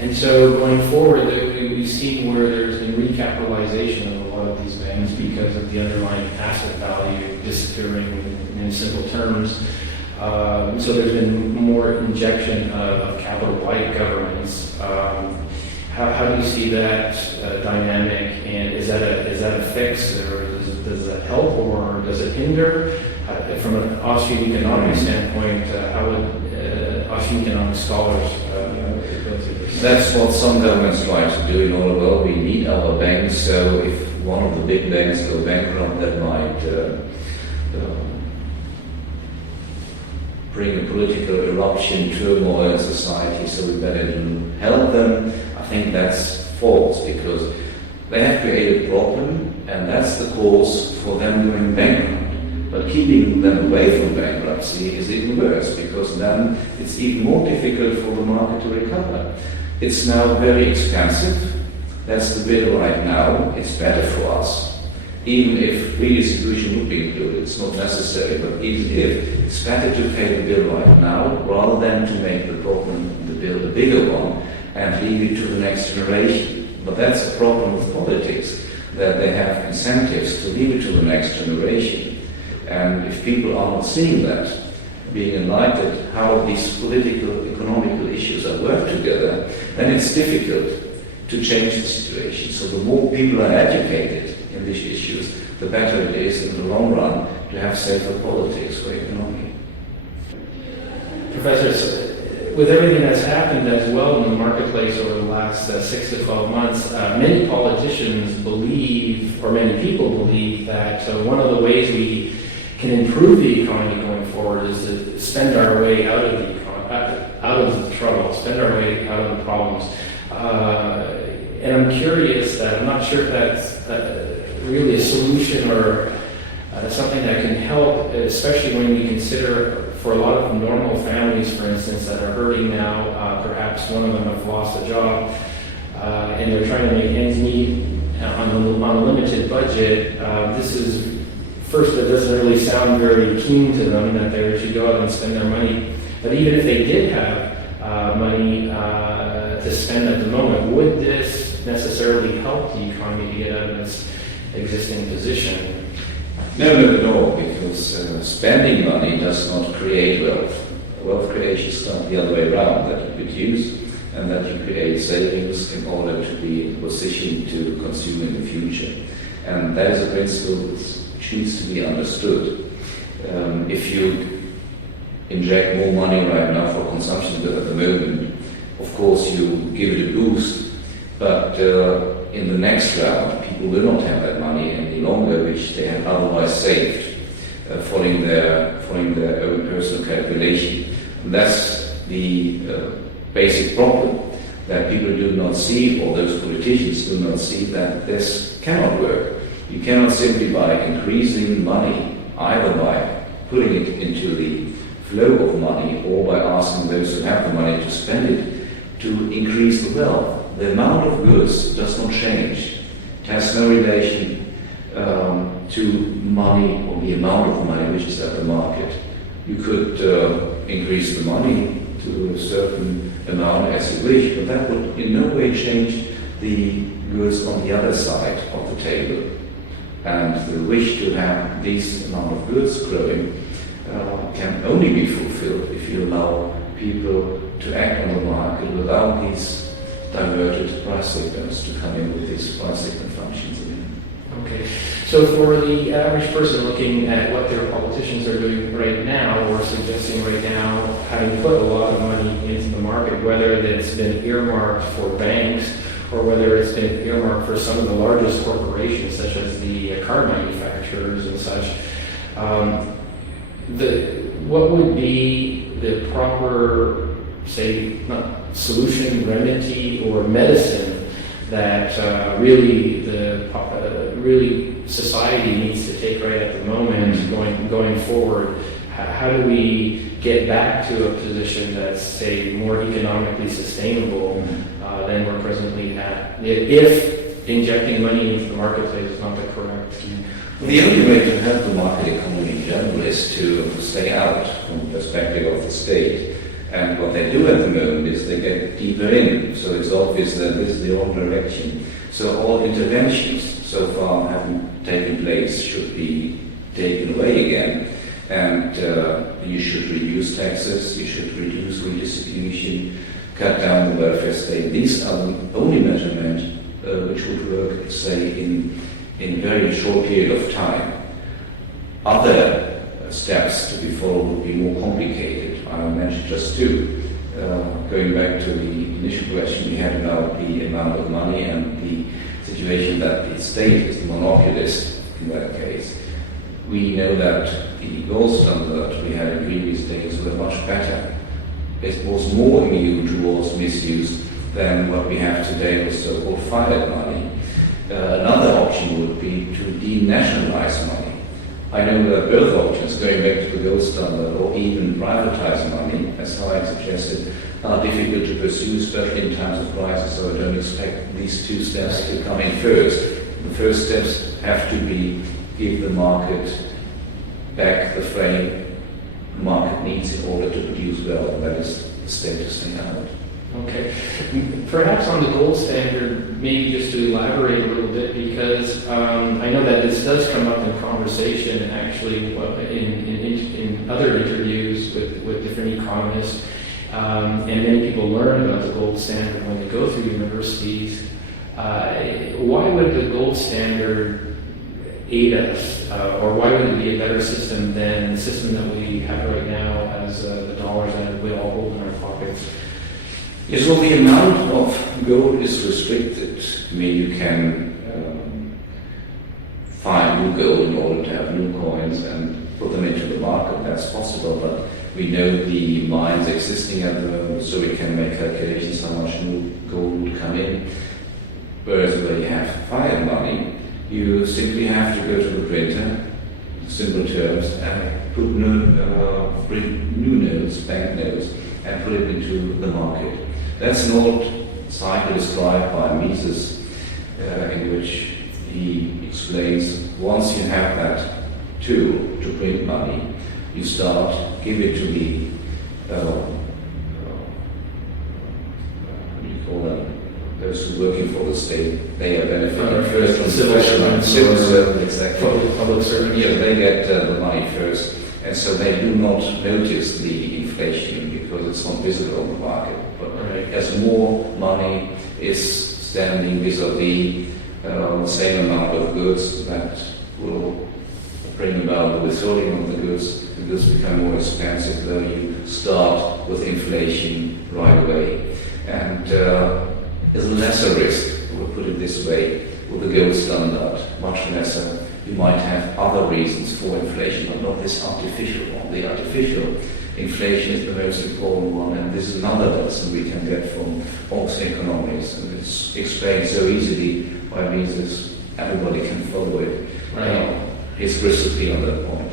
And so going forward, we've seen where there's been recapitalization of a lot of these banks because of the underlying asset value disappearing in simple terms. So there's been more injection of capital by governments. How do you see that dynamic, and is that a fix, or does that help, or does it hinder? From an Austrian economic standpoint, how would Austrian economic scholars go through this? That's what some governments try to do in order. Well, we need our banks, so if one of the big banks go bankrupt, that might bring a political eruption, turmoil in society, so we better help them. I think that's false, because they have created a problem, and that's the cause for them going bankrupt. But keeping them away from bankruptcy is even worse, because then it's even more difficult for the market to recover. It's now very expensive. That's the bill right now. It's better for us. Even if redistribution would be included, it's not necessary, but even if, it's better to pay the bill right now rather than to make the problem, the bill, a bigger one, and leave it to the next generation. But that's a problem with politics, that they have incentives to leave it to the next generation. And if people are not seeing that, being enlightened how these political, economical issues are worked together, then it's difficult to change the situation. So the more people are educated in these issues, the better it is in the long run to have safer politics for economy. Professor, with everything that's happened as well in the marketplace over the last 6 to 12 months, many politicians believe, or many people believe, that one of the ways we can improve the economy going forward is to spend our way out of the trouble, spend our way out of the problems. And I'm curious that I'm not sure if that's really a solution or something that can help, especially when we consider for a lot of normal families, for instance, that are hurting now. Perhaps one of them have lost a job and they're trying to make ends meet on a limited budget. This is, first, it doesn't really sound very keen to them that they should go out and spend their money. But even if they did have money to spend at the moment, would this necessarily help the economy to get out of its existing position? No, not at all, because spending money does not create wealth. Wealth creation is not the other way around, that you produce and that you create savings in order to be in a position to consume in the future. And that is a principle which needs to be understood. If you inject more money right now for consumption at the moment, of course you give it a boost, but in the next round people will not have that money any longer, which they have otherwise saved, following their own personal calculation. And that's the basic problem, that people do not see, or those politicians do not see, that this cannot work. You cannot simply by increasing money, either by putting it into the flow of money or by asking those who have the money to spend it, to increase the wealth. The amount of goods does not change. It has no relation to money or the amount of money which is at the market. You could increase the money to a certain amount as you wish, but that would in no way change the goods on the other side of the table. And the wish to have this amount of goods growing can only be fulfilled if you allow people to act on the market without these diverted price signals to come in with these price signal functions again. Okay, so for the average person looking at what their politicians are doing right now, or suggesting right now, having put a lot of money into the market, whether it's been earmarked for banks or whether it's been earmarked for some of the largest corporations, such as the car manufacturers and such, what would be the proper, say, solution, remedy, or medicine that really society needs to take right at the moment, going forward? How do we get back to a position that's, say, more economically sustainable than we're presently at, if injecting money into the marketplace is not the correct? The only way to have the market economy in general is to stay out from the perspective of the state. And what they do at the moment is they get deeper in, so it's obvious that this is the wrong direction. So all interventions so far haven't taken place should be taken away again. And you should reduce taxes, you should reduce redistribution, cut down the welfare state. These are the only measurements which would work, say, in a very short period of time. Other steps to be followed would be more complicated. I mentioned just two. Going back to the initial question we had about the amount of money and the situation that the state is the monopolist in that case. We know that the gold standard we had in previous days were much better. It was more immune towards misuse than what we have today with so-called fiat money. Another option would be to denationalize money. I know that both options, going back to the gold standard or even privatize money, as I suggested, are difficult to pursue, especially in times of crisis, so I don't expect these two steps to come in first. The first steps have to be give the market back the frame the market needs in order to produce wealth, and that is the state to stay out. Okay. Perhaps on the gold standard, maybe just to elaborate a little bit, because I know that this does come up in conversation actually in other interviews with different economists, and many people learn about the gold standard when they go through universities. Why would the gold standard aid us, or why would it be a better system than the system that we have right now as the dollars that we all hold in our pockets? Yes, well, the amount of gold is restricted. I mean, you can find new gold in order to have new coins and put them into the market. That's possible, but we know the mines existing at the moment, so we can make calculations how much new gold would come in. Whereas where you have fiat money, you simply have to go to the printer, simple terms, and put bring new notes, bank notes, and put it into the market. That's an old cycle described by Mises, in which he explains once you have that tool to print money, you start, give it to the, those who are working for the state. They are benefiting first from civil servants, exactly. Public servants. Yeah, they get the money first, and so they do not notice the inflation because it's not visible on the market. But as more money is standing vis-a-vis the same amount of goods, that will bring about the withholding of the goods become more expensive, though you start with inflation right away. And there's a lesser risk, we'll put it this way, with the gold standard, much lesser. You might have other reasons for inflation, but not this artificial one. The artificial inflation is the most important one, and this is another lesson we can get from Oxford economics, and it's explained so easily by Mises, everybody can follow it. Right. His recipe on that point.